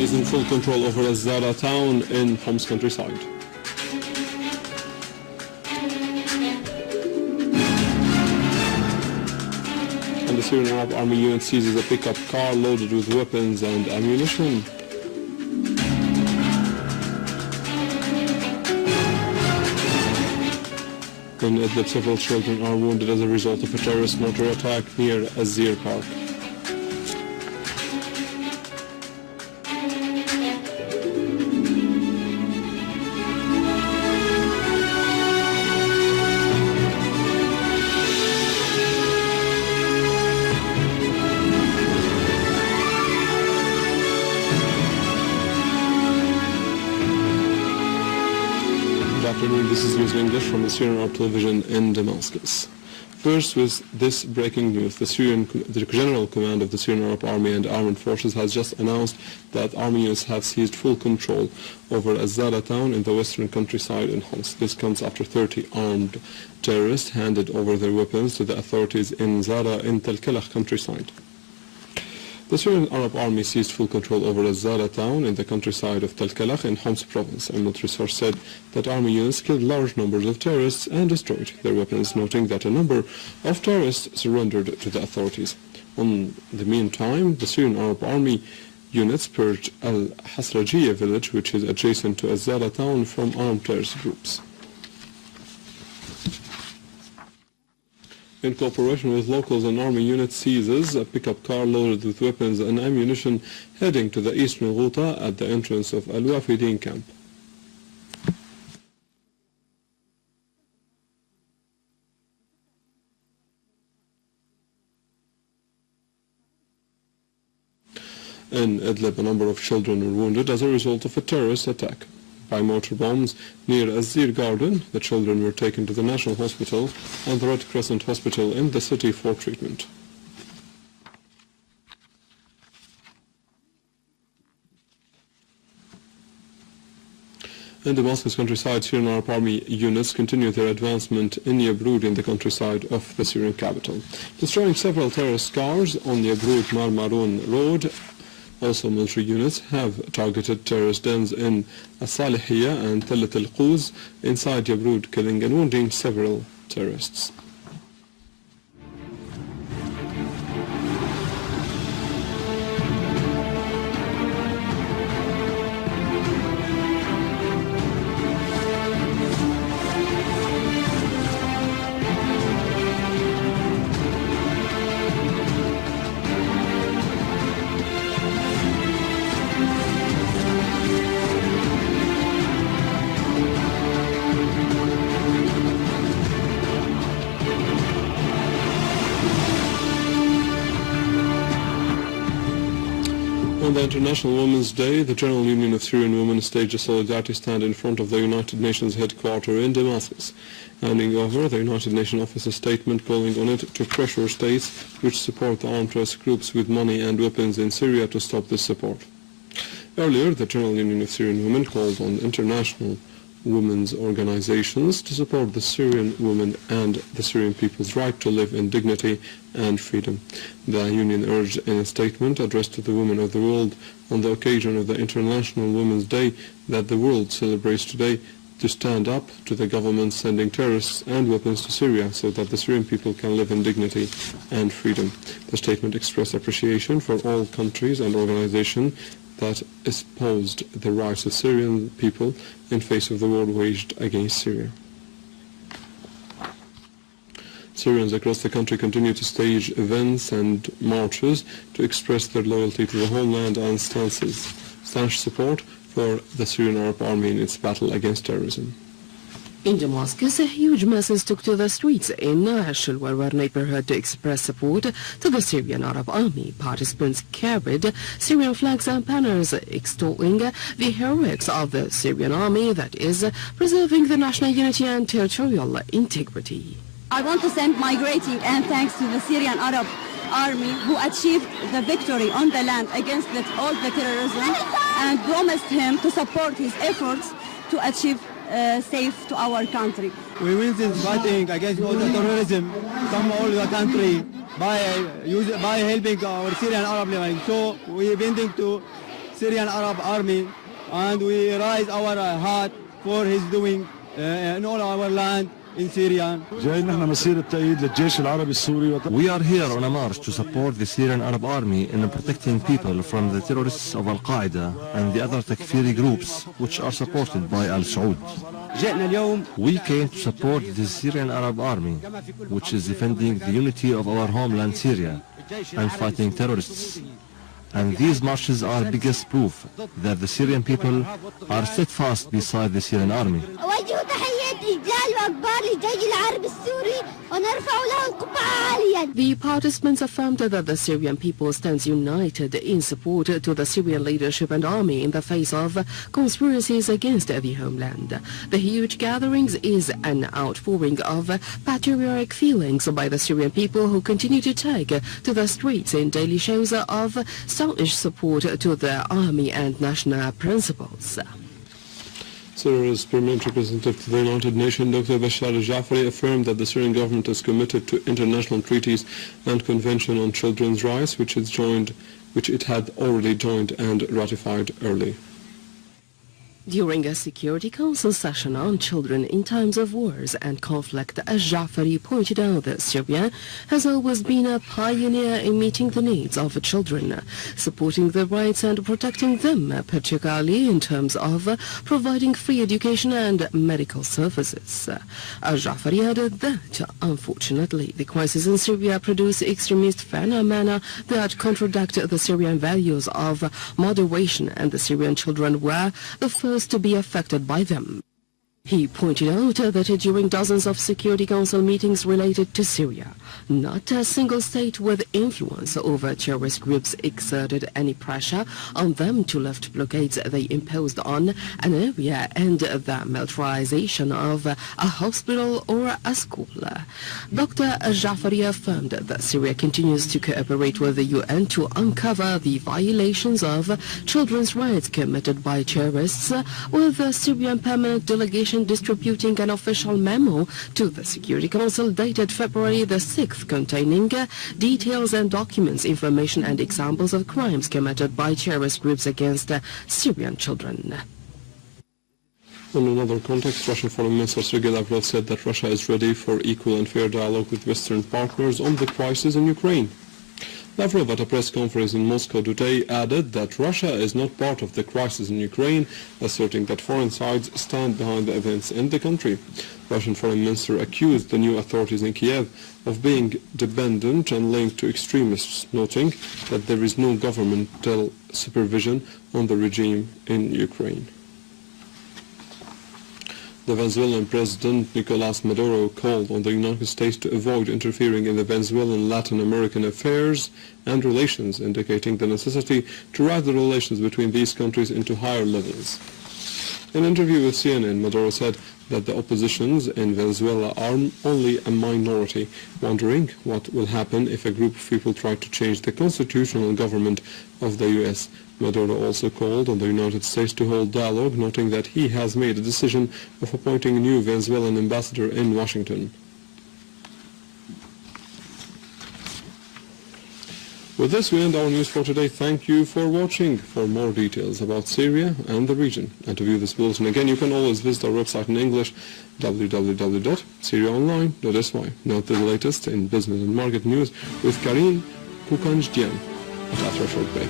Army is in full control over al-Zarah town in Homs countryside. And the Syrian Army unit seizes a pickup car loaded with weapons and ammunition. In Idleb, several children are wounded as a result of a terrorist mortar attack near Al-Zir Park. This is news in English from the Syrian Army television in Damascus. First, with this breaking news, the General Command of the Syrian Army and Armed Forces has just announced that army units have seized full control over al-Zarah town in the western countryside in Homs. This comes after 30 armed terrorists handed over their weapons to the authorities in Zarah in Talkalakh countryside. The Syrian Arab Army seized full control over al-Zarah town in the countryside of Talkalakh in Homs province. A military source said that army units killed large numbers of terrorists and destroyed their weapons, noting that a number of terrorists surrendered to the authorities. In the meantime, the Syrian Arab Army units purged al-Hasrajiyya village, which is adjacent to al-Zarah town, from armed terrorist groups. In cooperation with locals, an army unit seizes a pickup car loaded with weapons and ammunition heading to the eastern Ghouta at the entrance of al-Wafidin camp. In Idleb, a number of children were wounded as a result of a terrorist attack by mortar bombs near Al-Zir garden. The children were taken to the National Hospital and the Red Crescent Hospital in the city for treatment. In Damascus countryside, Syrian Arab Army units continue their advancement in Yabroud in the countryside of the Syrian capital, destroying several terrorist cars on the Yabroud-Marmaroun road. Also, military units have targeted terrorist dens in As-Salihiyya and Tellet al-Quz inside Yabroud, killing and wounding several terrorists. On the International Women's Day, the General Union of Syrian Women staged a solidarity stand in front of the United Nations headquarters in Damascus, handing over the United Nations office a statement calling on it to pressure states which support the armed terrorist groups with money and weapons in Syria to stop this support. Earlier, the General Union of Syrian Women called on international women's organizations to support the Syrian women and the Syrian people's right to live in dignity and freedom. The union urged in a statement addressed to the women of the world on the occasion of the International Women's Day that the world celebrates today to stand up to the government sending terrorists and weapons to Syria so that the Syrian people can live in dignity and freedom. The statement expressed appreciation for all countries and organizations that espoused the rights of Syrian people in face of the war waged against Syria. Syrians across the country continue to stage events and marches to express their loyalty to the homeland and staunch support for the Syrian Arab Army in its battle against terrorism. In Damascus, huge masses took to the streets in Al-Shalwarwar neighborhood to express support to the Syrian Arab Army. Participants carried Syrian flags and banners extolling the heroics of the Syrian Army that is preserving the national unity and territorial integrity. I want to send my greeting and thanks to the Syrian Arab Army who achieved the victory on the land against all the terrorism and promised him to support his efforts to achieve safe to our country. We win this fighting against all the terrorism from all the country by helping our Syrian Arab women. So we are intending to Syrian Arab Army, and we raise our heart for his doing in all our land in Syria. We are here on a march to support the Syrian Arab Army in protecting people from the terrorists of Al-Qaeda and the other Takfiri groups which are supported by Al-Saud. We came to support the Syrian Arab Army, which is defending the unity of our homeland Syria and fighting terrorists. And these marches are biggest proof that the Syrian people are steadfast beside the Syrian army. The participants affirmed that the Syrian people stands united in support to the Syrian leadership and army in the face of conspiracies against the homeland. The huge gatherings is an outpouring of patriotic feelings by the Syrian people who continue to take to the streets in daily shows of staunch support to the army and national principles. Syria's permanent representative to the United Nations, Dr. Al-Jaafari, affirmed that the Syrian government is committed to international treaties and Convention on Children's Rights, which it had already joined and ratified early. During a Security Council session on children in times of wars and conflict, Al-Jaafari pointed out that Syria has always been a pioneer in meeting the needs of children, supporting their rights and protecting them, particularly in terms of providing free education and medical services. Al-Jaafari added that, unfortunately, the crisis in Syria produced extremist phenomena that contradict the Syrian values of moderation, and the Syrian children were the first to be affected by them. He pointed out that during dozens of Security Council meetings related to Syria, not a single state with influence over terrorist groups exerted any pressure on them to lift blockades they imposed on an area and the militarization of a hospital or a school. Dr. Al-Jaafari affirmed that Syria continues to cooperate with the UN to uncover the violations of children's rights committed by terrorists, with the Syrian permanent delegation distributing an official memo to the Security Council dated February the 6th containing details and documents, information and examples of crimes committed by terrorist groups against Syrian children. In another context, Russian Foreign Minister Sergei Lavrov said that Russia is ready for equal and fair dialogue with Western partners on the crisis in Ukraine. Lavrov, at a press conference in Moscow today, added that Russia is not part of the crisis in Ukraine, asserting that foreign sides stand behind the events in the country. Russian Foreign Minister accused the new authorities in Kiev of being dependent and linked to extremists, noting that there is no governmental supervision on the regime in Ukraine. The Venezuelan President Nicolas Madura called on the United States to avoid interfering in the Venezuelan Latin American affairs and relations, indicating the necessity to rise the relations between these countries into higher levels. In an interview with CNN, Maduro said that the oppositions in Venezuela are only a minority, wondering what will happen if a group of people try to change the constitutional government of the U.S. Maduro also called on the United States to hold dialogue, noting that he has made a decision of appointing a new Venezuelan ambassador in Washington. With this, we end our news for today. Thank you for watching. For more details about Syria and the region, and to view this bulletin again, you can always visit our website in English, www.syriaonline.sy. Now to the latest in business and market news with Karim Kukanjdian after a short break.